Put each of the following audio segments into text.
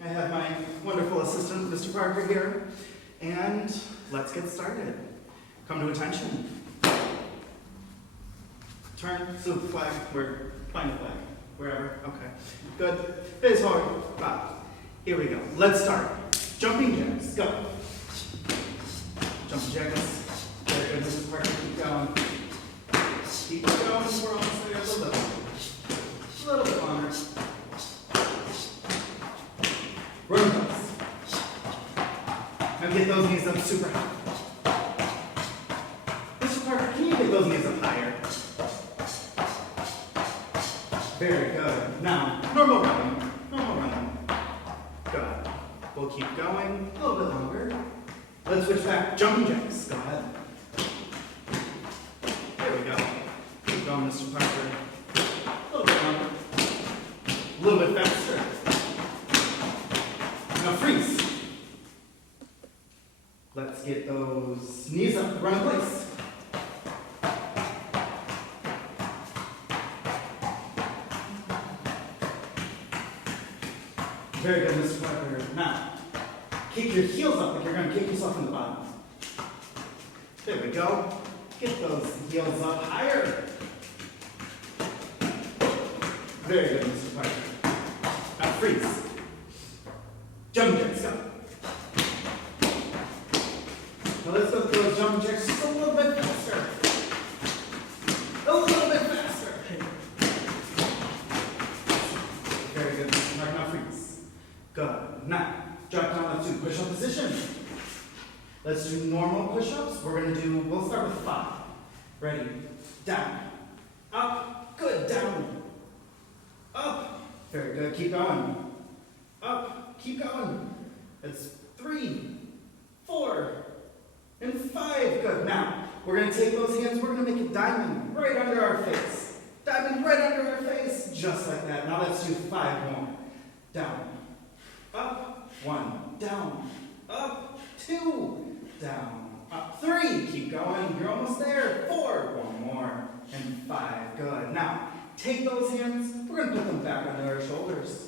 I have my wonderful assistant, Mr. Parker, here, and let's get started. Come to attention. Turn, salute the flag, where, find the flag, wherever, okay. Good, face forward, wow. Here we go, let's start. Jumping jacks, go. Jumping jacks, very good, Mr. Parker, keep going. Keep going, we're almost there, a little bit longer. A little bit longer. Run close. Now get those knees up super high. Mr. Parker, can you get those knees up higher? Very good. Now, normal running. Normal running. Good. We'll keep going a little bit longer. Let's switch back. Jumping jacks. Go ahead. There we go. Keep going, Mr. Parker. A little bit longer. A little bit faster. Now freeze. Let's get those knees up. Run in place. Very good, Mr. Parker. Now, kick your heels up like you're going to kick yourself in the bottom. There we go. Get those heels up higher. Very good, Mr. Parker. Now freeze. Jump jacks, go. Now let's go through those jump jacks just a little bit faster. A little bit faster. Very good, Mr. Parker. Now freeze. Good. Now, drop down to push-up position. Let's do normal push-ups. We'll start with 5. Ready? Down. Up. Good. Down. Up. Very good. Keep going. Up. Keep going. It's 3, 4, and 5. Good. Now, we're going to take those hands, we're going to make a diamond right under our face. Diamond right under our face. Just like that. Now let's do 5 more. Down. Up. 1. Down. Up. 2. Down. Up. 3. Keep going. You're almost there. 4. 1 more. And 5. Good. Now, take those hands. We're going to put them back under our shoulders.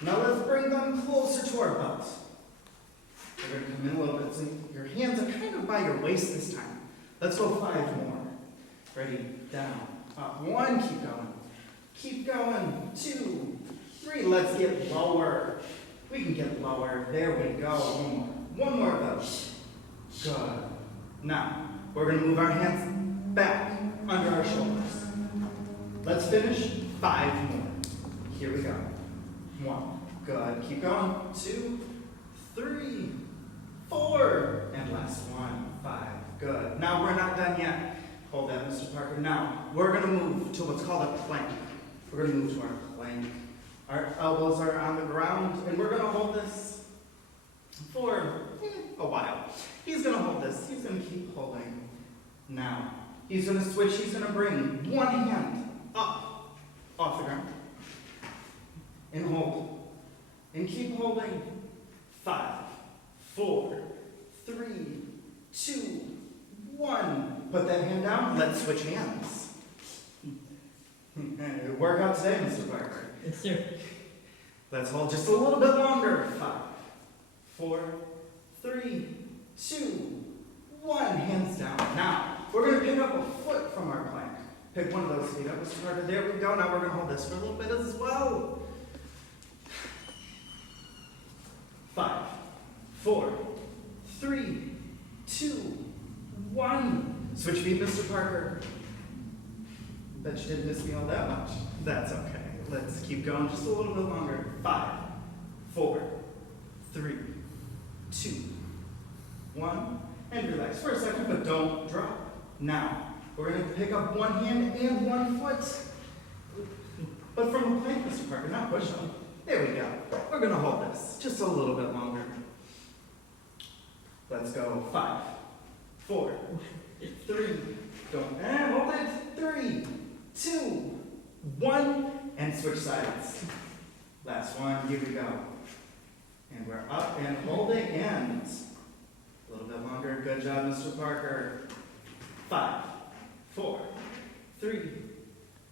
Now let's bring them closer to our butt. We're going to come in a little bit. So your hands are kind of by your waist this time. Let's go 5 more. Ready? Down. Up. 1. Keep going. Keep going. 2. 3. Let's get lower. We can get lower. There we go. 1 more. 1 more of those. Good. Now, we're going to move our hands back under our shoulders. Let's finish 5 more. Here we go. 1. Good. Keep going. 2, 3, 4. And last one. 5. Good. Now, we're not done yet. Hold that, Mr. Parker. Now, we're going to move to what's called a plank. We're going to move to our plank. Our elbows are on the ground, and we're going to hold this for a while. He's going to hold this. He's going to keep holding. Now, he's going to switch. He's going to bring one hand up off the ground and hold. And keep holding. 5, 4, 3, 2, 1. Put that hand down. Let's switch hands. Workout today, Mr. Parker. Yes, sir. Let's hold just a little bit longer. 5, 4, 3, 2, 1. Hands down. Now, we're going to pick up a foot from our plank. Pick one of those feet up, Mr. Parker. There we go. Now we're going to hold this for a little bit as well. 5, 4, 3, 2, 1. Switch feet, Mr. Parker. Bet you didn't miss me all that much. That's okay. Let's keep going just a little bit longer. 5, 4, 3, 2, 1. And relax for a second, but don't drop. Now, we're going to pick up one hand and one foot. But from a plank, Mr. Parker, not push up. There we go. We're going to hold this just a little bit longer. Let's go. 5, 4, 3, don't, and hold it. 3, 2, 1, and switch sides. Last one, here we go. And we're up and holding, and a little bit longer. Good job, Mr. Parker. 5, 4, 3,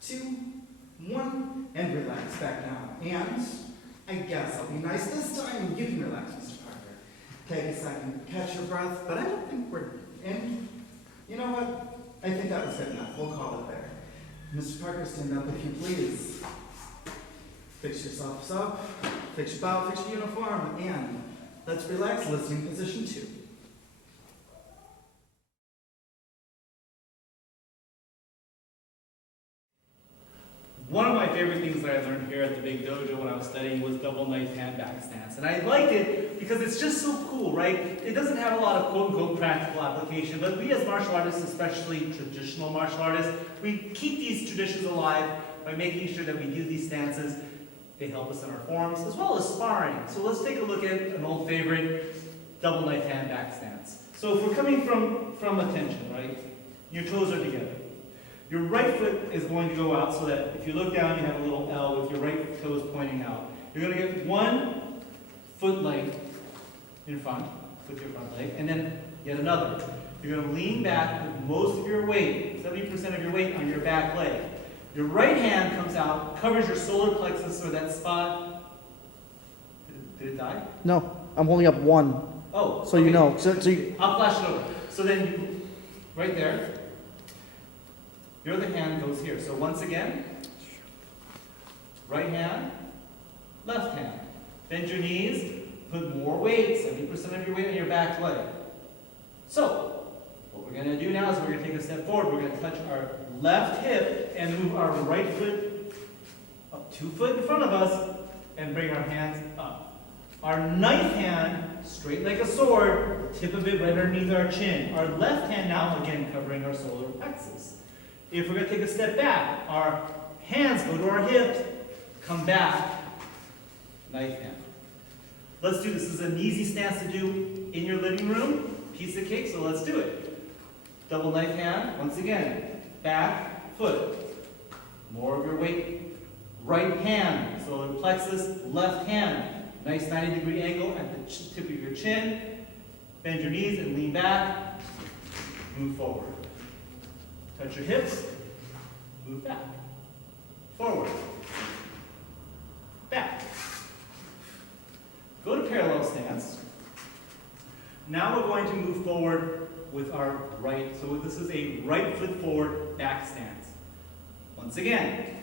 2, 1, and relax back down. And I guess I'll be nice this time. You can relax, Mr. Parker. Take a second, catch your breath, but I don't think we're in. You know what? I think that was good enough. We'll call it there. Mr. Parker, stand up if you please. Fix yourselves up, fix your bow, fix your uniform, and let's relax, listening position 2. One of my favorite things that I learned here at the Big Dojo when I was studying was double knife handbag stance. And I liked it because it's just so cool, right? It doesn't have a lot of quote-unquote practical application, but we as martial artists, especially traditional martial artists, we keep these traditions alive by making sure that we do these stances. They help us in our forms, as well as sparring. So let's take a look at an old favorite, double knife handbag stance. So if we're coming from attention, right? Your toes are together. Your right foot is going to go out so that if you look down, you have a little L with your right toes pointing out. You're going to get one foot length in front with your front leg, and then yet another. You're going to lean back with most of your weight, 70% of your weight on your back leg. Your right hand comes out, covers your solar plexus or that spot. Did it die? No, I'm holding up one. Oh, so okay. You know. I'll flash it over. So then, right there, your other hand goes here. So once again, right hand, left hand. Bend your knees, put more weight, 70% of your weight on your back leg. So, what we're going to do now is we're going to take a step forward. We're going to touch our left hip and move our right foot up 2 foot in front of us and bring our hands up. Our knife hand, straight like a sword, the tip of it right underneath our chin. Our left hand now, again, covering our solar plexus. If we're going to take a step back, our hands go to our hips, come back, knife hand. Let's do this. This is an easy stance to do in your living room. Piece of cake, so let's do it. Double knife hand, once again, back, foot. More of your weight. Right hand, solar plexus, left hand. Nice 90-degree angle at the tip of your chin. Bend your knees and lean back. Move forward. Touch your hips, move back, forward, back. Go to parallel stance. Now we're going to move forward with our right. So this is a right foot forward back stance. Once again,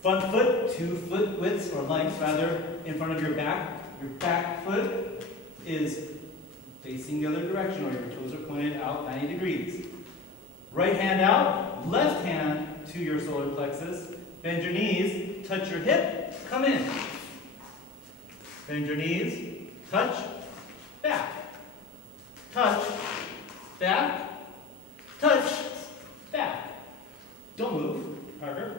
front foot, 2 foot widths or lengths rather in front of your back. Your back foot is facing the other direction or your toes are pointed out 90 degrees. Right hand out, left hand to your solar plexus. Bend your knees, touch your hip, come in. Bend your knees, touch, back. Touch, back, touch, back. Don't move, Parker.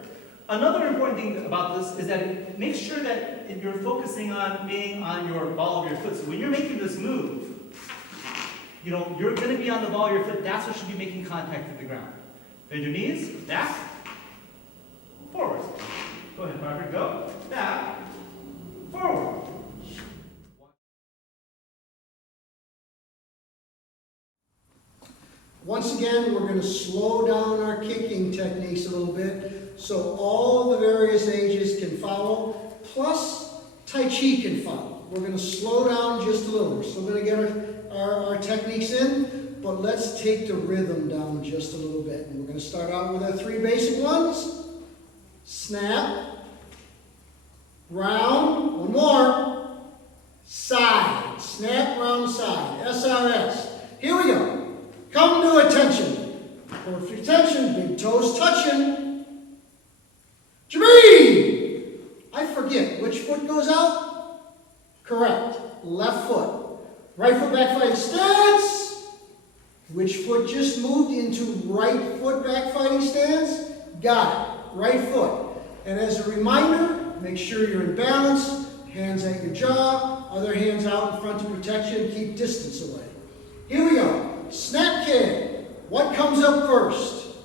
Another important thing about this is that it makes sure that if you're focusing on being on your ball of your foot. So when you're making this move, you know, you're going to be on the ball of your foot. That's what should be making contact with the ground. Bend your knees, back, forward. Go ahead, Parker, go. Back, forward. Once again, we're going to slow down our kicking techniques a little bit so all the various ages can follow, plus Tai Chi can follow. We're going to slow down just a little. We're still going to get our techniques in, but let's take the rhythm down just a little bit. And we're going to start out with our 3 basic ones. Snap, round, one more, side, snap, round, side, SRS. Here we go. Come to attention. Perfect attention, big toes touching. Jabee! I forget, which foot goes out? Correct, left foot. Right foot back fighting stance. Which foot just moved into right foot back fighting stance? Got it, right foot. And as a reminder, make sure you're in balance, hands at your jaw, other hands out in front to protect you and keep distance away. Here we go. Snap kick. What comes up first?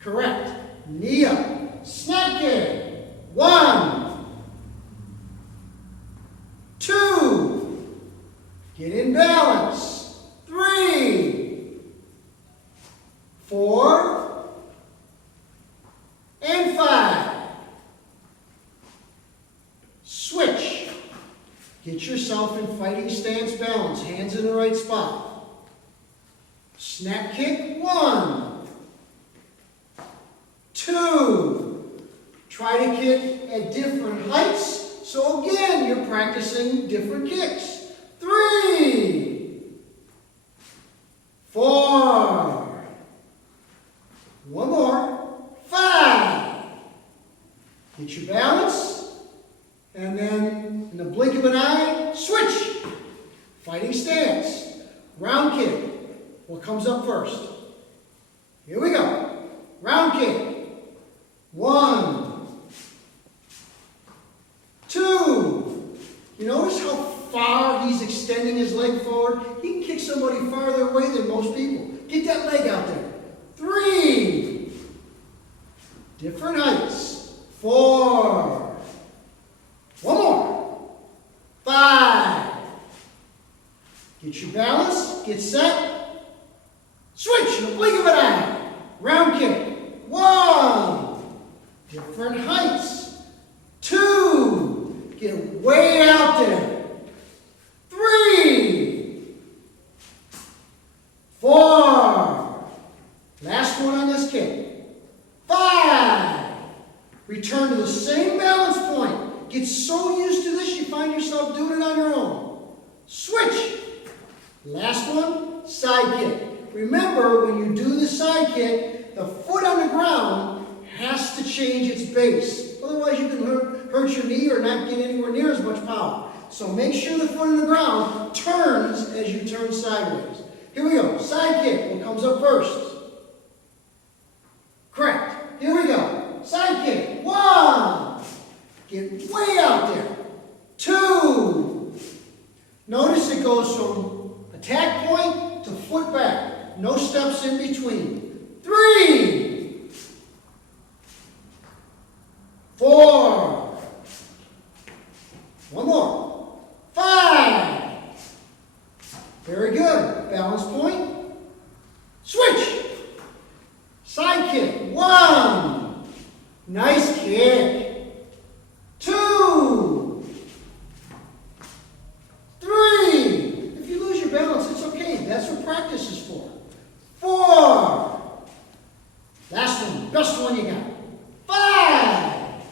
Correct. Knee up. Snap kick. 1, 2. Get in balance. 3, 4, and 5. Get yourself in fighting stance balance, hands in the right spot. Snap kick, 1, 2. Try to kick at different heights. So again, you're practicing different kicks. 3, 4. One more. 5. Get your balance. And then, in the blink of an eye, switch. Fighting stance. Round kick. What comes up first? Here we go. Round kick. 1, 2. You notice how far he's extending his leg forward? He can kick somebody farther away than most people. Get that leg out there. 3. Different heights. 4. One more. 5. Get your balance. Get set. Switch in the blink of an eye. Round kick. 1. Different heights. 2. Get way out there. 3. 4. Last one on this kick. 5. Return to the same balance point. Get so used to this you find yourself doing it on your own. Switch. Last one, side kick. Remember, when you do the side kick, the foot on the ground has to change its base. Otherwise, you can hurt your knee or not get anywhere near as much power. So make sure the foot on the ground turns as you turn sideways. Here we go. Side kick. What comes up first? Correct. Here we go. Side kick. 1. Get way out there. 2. Notice it goes from attack point to foot back. No steps in between. 3. 4. One more. 5. Very good. Balance point. Switch. Side kick. 1. Nice kick. 2. 3. If you lose your balance, it's okay. That's what practice is for. 4. Last one. Best one you got. 5.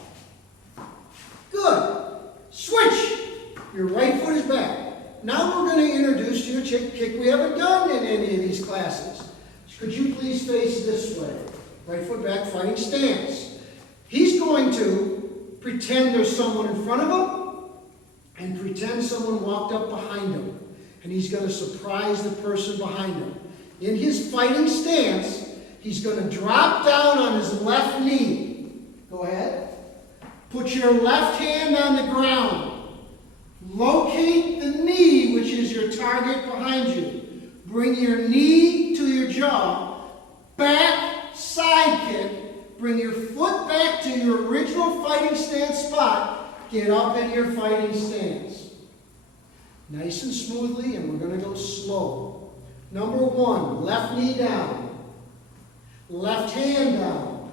Good. Switch. Your right foot is back. Now we're going to introduce you to a kick we haven't done in any of these classes. Could you please face this way? Right foot back, fighting stance. He's going to pretend there's someone in front of him and pretend someone walked up behind him. And he's going to surprise the person behind him. In his fighting stance, he's going to drop down on his left knee. Go ahead. Put your left hand on the ground. Locate the knee, which is your target behind you. Bring your knee to your jaw. Back, side kick. Bring your foot back to your original fighting stance spot. Get up in your fighting stance. Nice and smoothly, and we're going to go slow. Number 1, left knee down. Left hand down.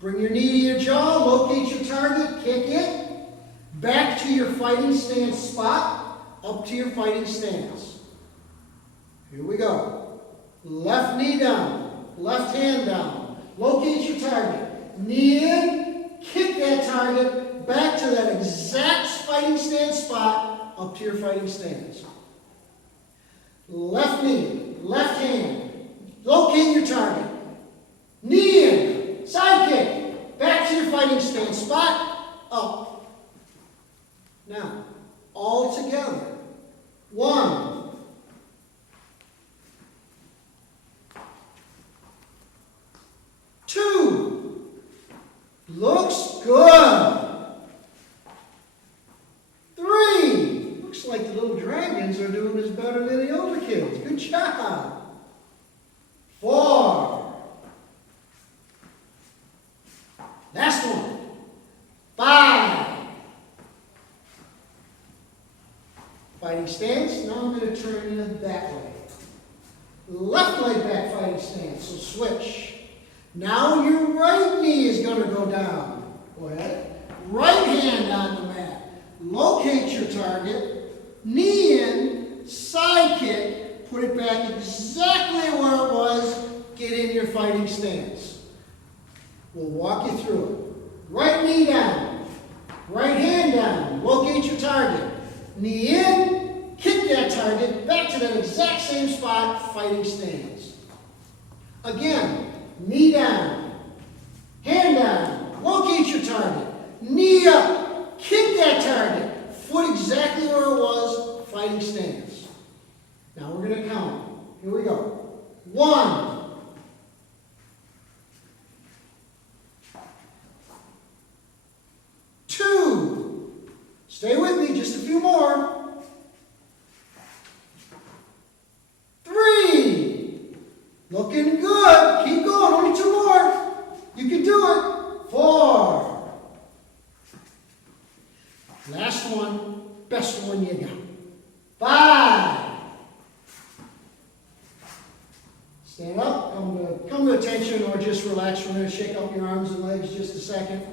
Bring your knee to your jaw, locate your target, kick it. Back to your fighting stance spot, up to your fighting stance. Here we go. Left knee down, left hand down. Locate your target. Knee in, kick that target back to that exact fighting stance spot, up to your fighting stance. Left knee, left hand. Locate your target. Knee in, side kick, back to your fighting stance spot, up. Now, all together. 1. 2. Looks good. 3. Looks like the little dragons are doing this better than the older kids. Good job. 4. Last one. 5. Fighting stance. Now I'm going to turn it that way. Left leg back fighting stance. So switch. Now your right knee is going to go down. Go ahead. Right hand on the mat. Locate your target. knee in, side kick, put it back exactly where it was, get in your fighting stance. We'll walk you through it. Right knee down, right hand down, locate your target. Knee in, kick that target, back to that exact same spot, fighting stance. Again, knee down, hand down, locate your target. Knee up, kick that target, foot exactly where it was, fighting stance. Now we're going to count. Here we go. 1, 2, stay with me, just a few more. 3, looking good, keep going, only 2 more. You can do it. 4, last one, best one you got. 5, stand up, come to attention or just relax from there, shake up your arms and legs just a second.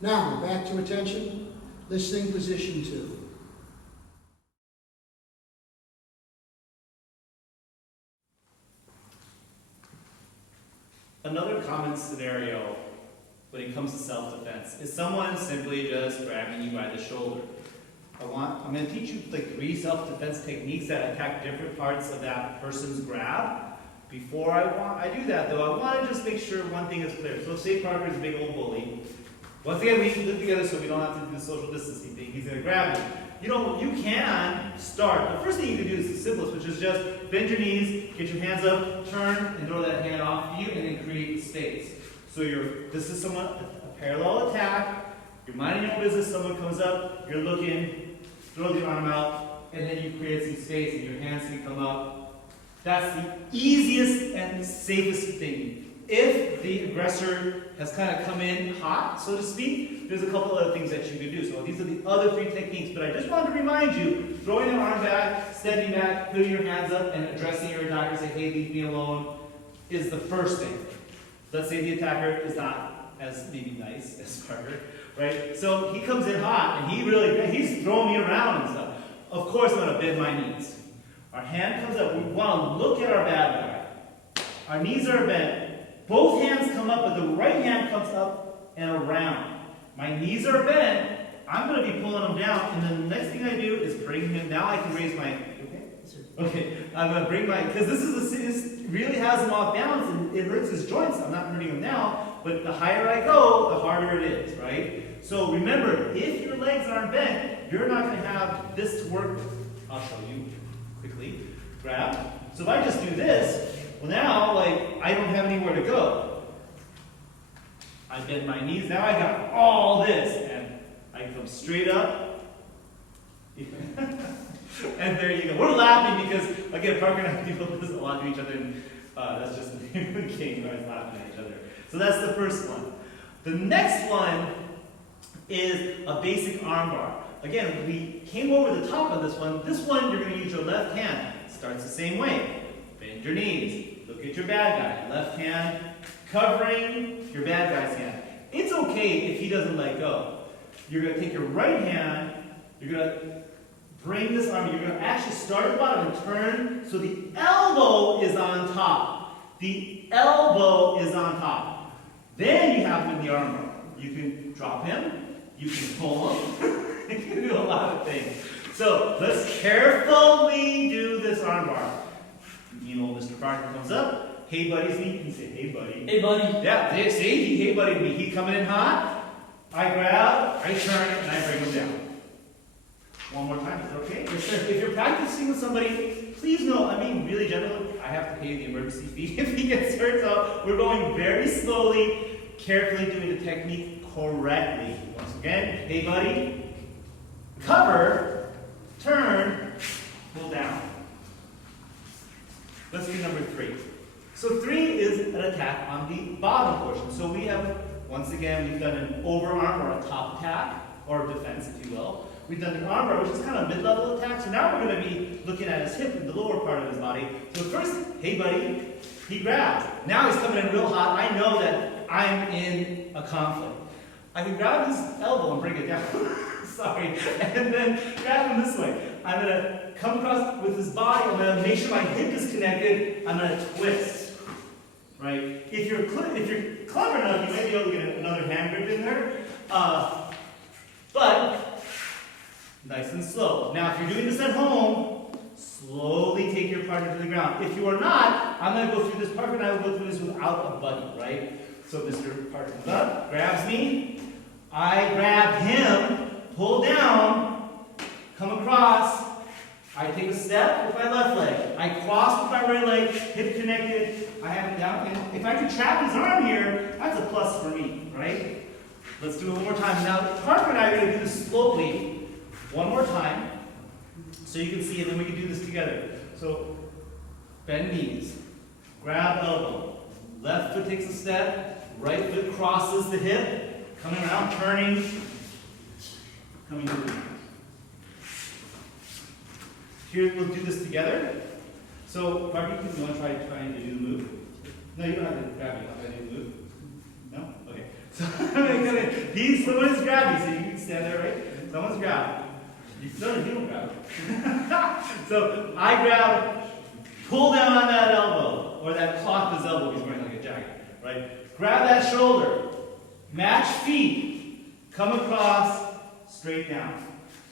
Now, back to attention, listening position 2. Another common scenario when it comes to self-defense is someone simply just grabbing you by the shoulder. I'm going to teach you like 3 self-defense techniques that attack different parts of that person's grab. Before I do that though, I want to just make sure one thing is clear. So say Parker is a big old bully. Once again, we live together so we don't have to do the social distancing thing. He's going to grab you. You can start. The first thing you can do is the simplest, which is just bend your knees, get your hands up, turn, and throw that hand off you, and then create space. So this is a parallel attack. You're minding your own business, someone comes up, you're looking, throw the arm out, and then you create some space, and your hands can come up. That's the easiest and safest thing. If the aggressor has kind of come in hot, so to speak, there's a couple other things that you can do. So these are the other 3 techniques, but I just wanted to remind you, throwing the arm back, stepping back, putting your hands up, and addressing your attacker, say, hey, leave me alone, is the first thing. Let's say the attacker is not as maybe nice as Parker, right? So he comes in hot, and he's throwing me around and stuff. Of course, I'm going to bend my knees. Our hand comes up. We want to look at our bad guy. Our knees are bent. Both hands come up, but the right hand comes up and around. My knees are bent. I'm going to be pulling them down, and then the next thing I do is bring him. Now I can raise my. Okay. Okay. I'm going to bring my because this really has him off balance and it hurts his joints. I'm not hurting him now, but the higher I go, the harder it is, right? So remember, if your legs aren't bent, you're not going to have this to work with. I'll show you quickly. Grab. So if I just do this. Well, now, I don't have anywhere to go. I bend my knees. Now I got all this. And I come straight up. And there you go. We're laughing because, again, Parker and I do this a lot to each other. And that's just the name of the game. We're always laughing at each other. So that's the first one. The next one is a basic arm bar. Again, we came over the top of this one. This one, you're going to use your left hand. It starts the same way. Bend your knees. Look at your bad guy. Left hand covering your bad guy's hand. It's okay if he doesn't let go. You're going to take your right hand. You're going to bring this arm. You're going to actually start at the bottom and turn so the elbow is on top. The elbow is on top. Then you have him in the arm bar. You can drop him. You can pull him. You can do a lot of things. So let's carefully do this arm bar. Mr. Parker comes up. Hey, buddy's me. You can say, hey, buddy. Hey, buddy. Yeah, see, hey, buddy to me. He coming in hot. I grab, I turn, and I bring him down. One more time. Is that okay? Yes, sir. If you're practicing with somebody, please know, I mean, really generally, I have to pay the emergency fee if he gets hurt. So we're going very slowly, carefully doing the technique correctly. Once again, hey, buddy. Cover, turn, pull down. Let's do number 3. So 3 is an attack on the bottom portion. So we have, once again, we've done an overarm or a top attack, or defense, if you will. We've done the arm bar, which is kind of a mid-level attack. So now we're going to be looking at his hip and the lower part of his body. So first, hey buddy, he grabs. Now he's coming in real hot. I know that I'm in a conflict. I can grab his elbow and bring it down. Sorry. And then grab him this way. I'm gonna come across with his body. I'm gonna make sure my hip is connected. I'm gonna twist. Right? If you're clever enough, you might be able to get another hand grip in there. But nice and slow. Now, if you're doing this at home, slowly take your partner to the ground. If you are not, I'm going to go through this part, and I will go through this without a buddy, right? So Mr. Partner comes up, grabs me, I grab him, pull down, come across, I take a step with my left leg, I cross with my right leg, hip connected, I have him down, and if I can trap his arm here, that's a plus for me, right? Let's do it one more time. Now, Parker and I are going to do this slowly, one more time, so you can see, and then we can do this together. So, bend knees, grab elbow, left foot takes a step, right foot crosses the hip, coming around, turning, coming to the ground. Here, we'll do this together. So, Parker, you want to try to do the move? No, you don't have to grab me. I'll try to do the move. No? Okay. So, someone's grabbed me, so you can stand there, right? Someone's grabbed. No, you don't grab it. So I grab, pull down on that elbow, or that cloth of his elbow, he's wearing like a jacket, right? Grab that shoulder, match feet, come across, straight down.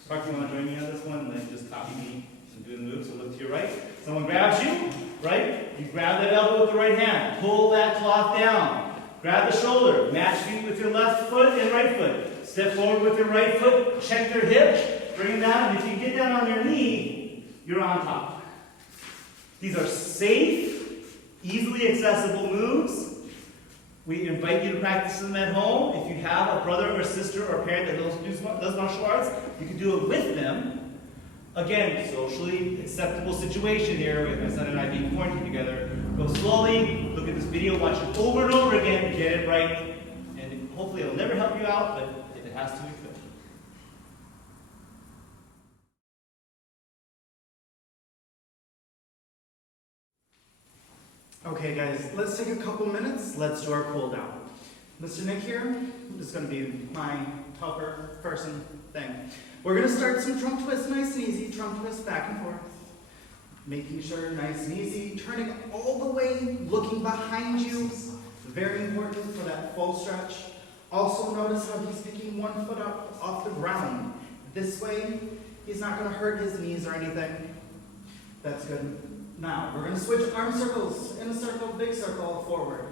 Sparky, you want to join me on this one, and then just copy me and do the move, so look to your right. Someone grabs you, right? You grab that elbow with the right hand, pull that cloth down, grab the shoulder, match feet with your left foot and right foot. Step forward with your right foot, check your hip, bring them down, and if you get down on your knee, you're on top. These are safe, easily accessible moves. We invite you to practice them at home. If you have a brother or sister or a parent that does martial arts, you can do it with them. Again, socially acceptable situation here with my son and I being quarantined together. Go slowly, look at this video, watch it over and over again, get it right, and hopefully it'll never help you out, but if it has to, it could. Okay guys, let's take a couple minutes, let's do our cool down. Mr. Nick here, this is going to be my helper person thing. We're going to start some trunk twist, nice and easy, trunk twist back and forth. Making sure nice and easy, turning all the way, looking behind you, very important for that full stretch. Also notice how he's picking one foot up off the ground. This way, he's not going to hurt his knees or anything. That's good. Now, we're going to switch arm circles, in a circle, big circle, forward.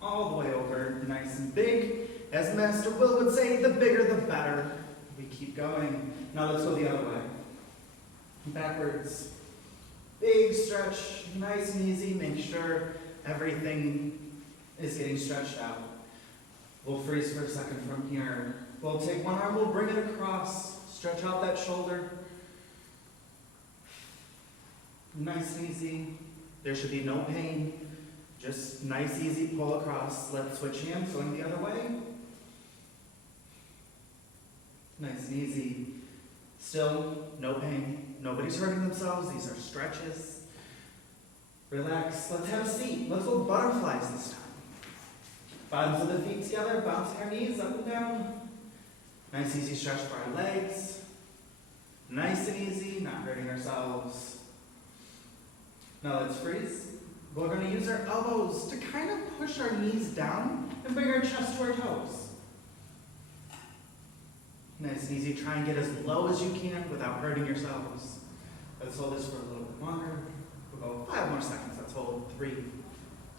All the way over, nice and big. As Master Will would say, the bigger the better. We keep going. Now let's go the other way. Backwards. Big stretch, nice and easy. Make sure everything is getting stretched out. We'll freeze for a second from here. We'll take one arm, we'll bring it across. Stretch out that shoulder. Nice and easy. There should be no pain. Just nice, easy pull across. Let's switch hands, going the other way. Nice and easy. Still, no pain. Nobody's hurting themselves. These are stretches. Relax. Let's have a seat. Let's go butterflies this time. Bottoms of the feet together, bouncing our knees up and down. Nice, easy stretch for our legs. Nice and easy, not hurting ourselves. Now let's freeze. We're going to use our elbows to kind of push our knees down and bring our chest to our toes. Nice and easy. Try and get as low as you can without hurting yourselves. Let's hold this for a little bit longer. We'll go 5 more seconds. Let's hold 3,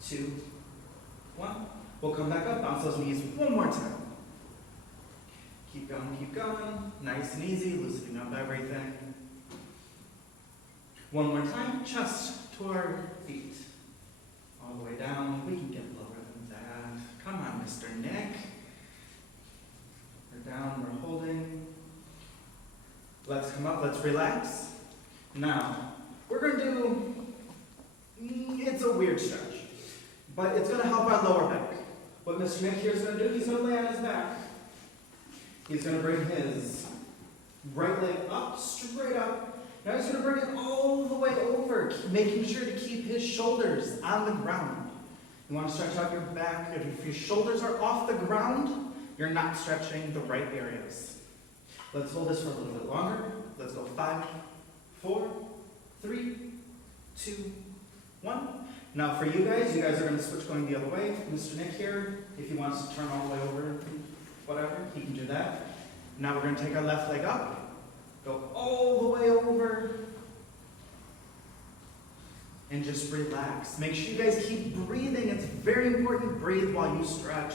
2, 1. We'll come back up, bounce those knees one more time. Keep going, keep going. Nice and easy, loosening up everything. One more time, chest to our feet. All the way down. We can get lower than that. Come on, Mr. Nick. We're down, we're holding. Let's come up, let's relax. Now, we're going to do, it's a weird stretch, but it's going to help our lower back. What Mr. Nick here is going to do, he's going to lay on his back. He's going to bring his right leg up, straight up. Now he's going to bring it all the way over, making sure to keep his shoulders on the ground. You want to stretch out your back. If your shoulders are off the ground, you're not stretching the right areas. Let's hold this for a little bit longer. Let's go 5, 4, 3, 2, 1. Now for you guys are going to switch going the other way. Mr. Nick here, if he wants to turn all the way over, whatever, he can do that. Now we're going to take our left leg up, go all the way over, and just relax. Make sure you guys keep breathing. It's very important. Breathe while you stretch.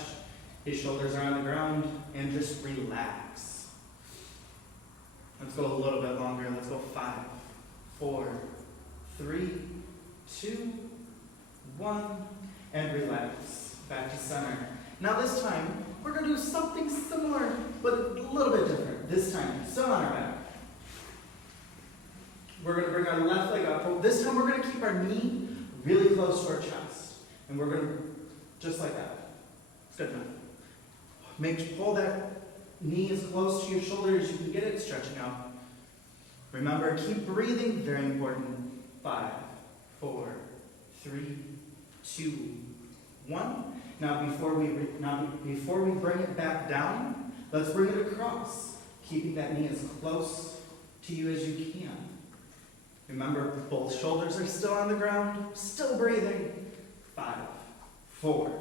His shoulders are on the ground, and just relax. Let's go a little bit longer. Let's go 5, 4, 3, 2, 1, and relax. Back to center. Now this time, we're going to do something similar, but a little bit different. This time, still on our back. We're going to bring our left leg up. This time, we're going to keep our knee really close to our chest. And we're going to, just like that. It's good enough. Pull that knee as close to your shoulder as you can get it, stretching out. Remember, keep breathing, very important. 5, 4, 3, 2, 1. Now before we bring it back down, let's bring it across, keeping that knee as close to you as you can. Remember, both shoulders are still on the ground, still breathing. 5, 4,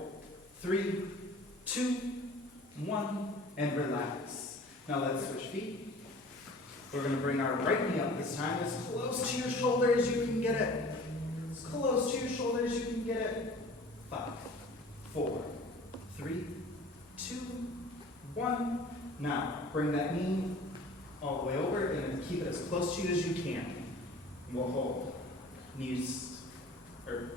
3, 2, 1, and relax. Now let's switch feet. We're going to bring our right knee up this time as close to your shoulder as you can get it. As close to your shoulder as you can get it. 5, 4, 3, 2, 1. Now, bring that knee all the way over and keep it as close to you as you can. And we'll hold. These are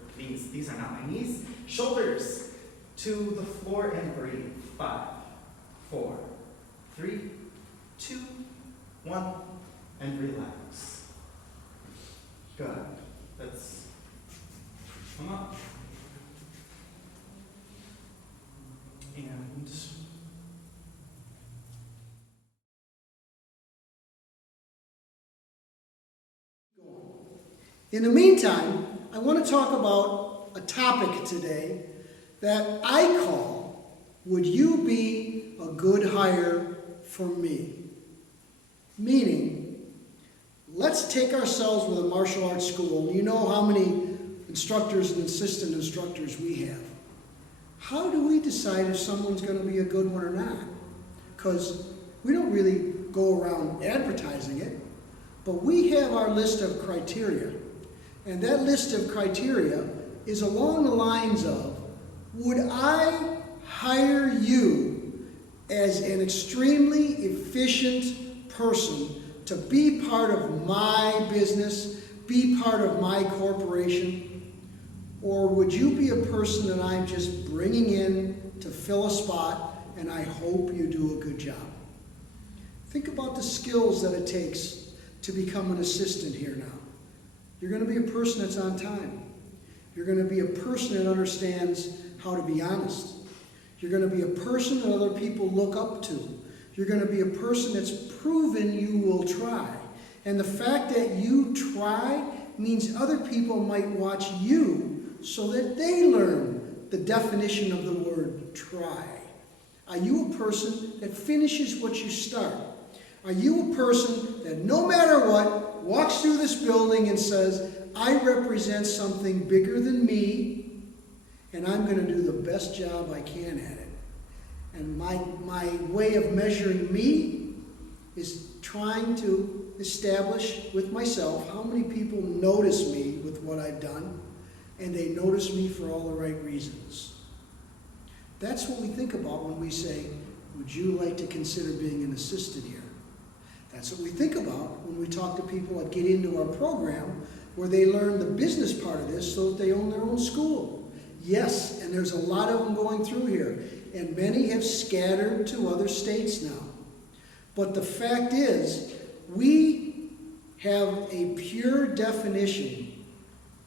not my knees. Shoulders to the floor and breathe. 5, 4, 3, 2, 1, and relax. Good. Let's come up. And in the meantime, I want to talk about a topic today that I call, would you be a good hire for me? Meaning, let's take ourselves with a martial arts school. You know how many instructors and assistant instructors we have. How do we decide if someone's going to be a good one or not? Because we don't really go around advertising it, but we have our list of criteria. And that list of criteria is along the lines of, would I hire you as an extremely efficient person to be part of my business, be part of my corporation? Or would you be a person that I'm just bringing in to fill a spot and I hope you do a good job? Think about the skills that it takes to become an assistant here now. You're going to be a person that's on time. You're going to be a person that understands how to be honest. You're going to be a person that other people look up to. You're going to be a person that's proven you will try. And the fact that you try means other people might watch you so that they learn the definition of the word try. Are you a person that finishes what you start? Are you a person that no matter what, walks through this building and says, I represent something bigger than me, and I'm going to do the best job I can at it? And my way of measuring me is trying to establish with myself how many people notice me with what I've done, and they notice me for all the right reasons. That's what we think about when we say, would you like to consider being an assistant here? That's what we think about when we talk to people that get into our program where they learn the business part of this so that they own their own school. Yes, and there's a lot of them going through here, and many have scattered to other states now. But the fact is, we have a pure definition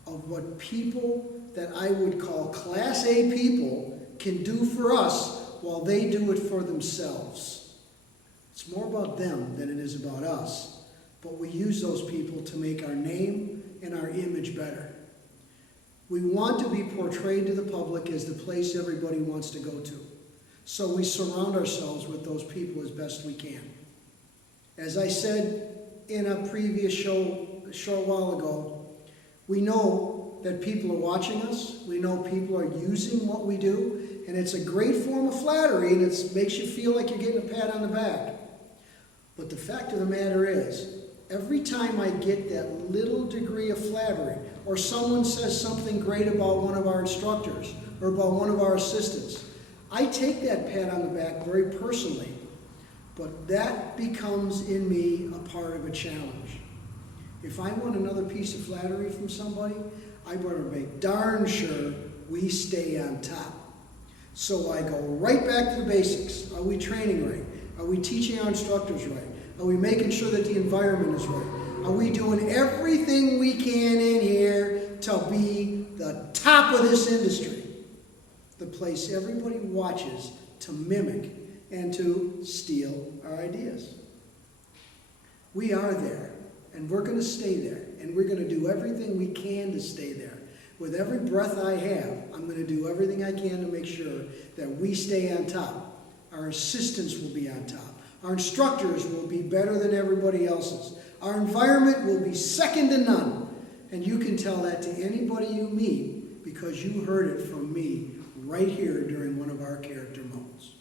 of what people that I would call Class A people can do for us while they do it for themselves. It's more about them than it is about us, but we use those people to make our name and our image better. We want to be portrayed to the public as the place everybody wants to go to, so we surround ourselves with those people as best we can. As I said in a previous show a short while ago, we know that people are watching us. We know people are using what we do. And it's a great form of flattery, and it makes you feel like you're getting a pat on the back. But the fact of the matter is, every time I get that little degree of flattery, or someone says something great about one of our instructors, or about one of our assistants, I take that pat on the back very personally. But that becomes in me a part of a challenge. If I want another piece of flattery from somebody, I better make darn sure we stay on top. So I go right back to the basics. Are we training right? Are we teaching our instructors right? Are we making sure that the environment is right? Are we doing everything we can in here to be the top of this industry? The place everybody watches to mimic and to steal our ideas. We are there, and we're going to stay there, and we're going to do everything we can to stay there. With every breath I have, I'm going to do everything I can to make sure that we stay on top. Our assistants will be on top. Our instructors will be better than everybody else's. Our environment will be second to none. And you can tell that to anybody you meet because you heard it from me right here during one of our character moments.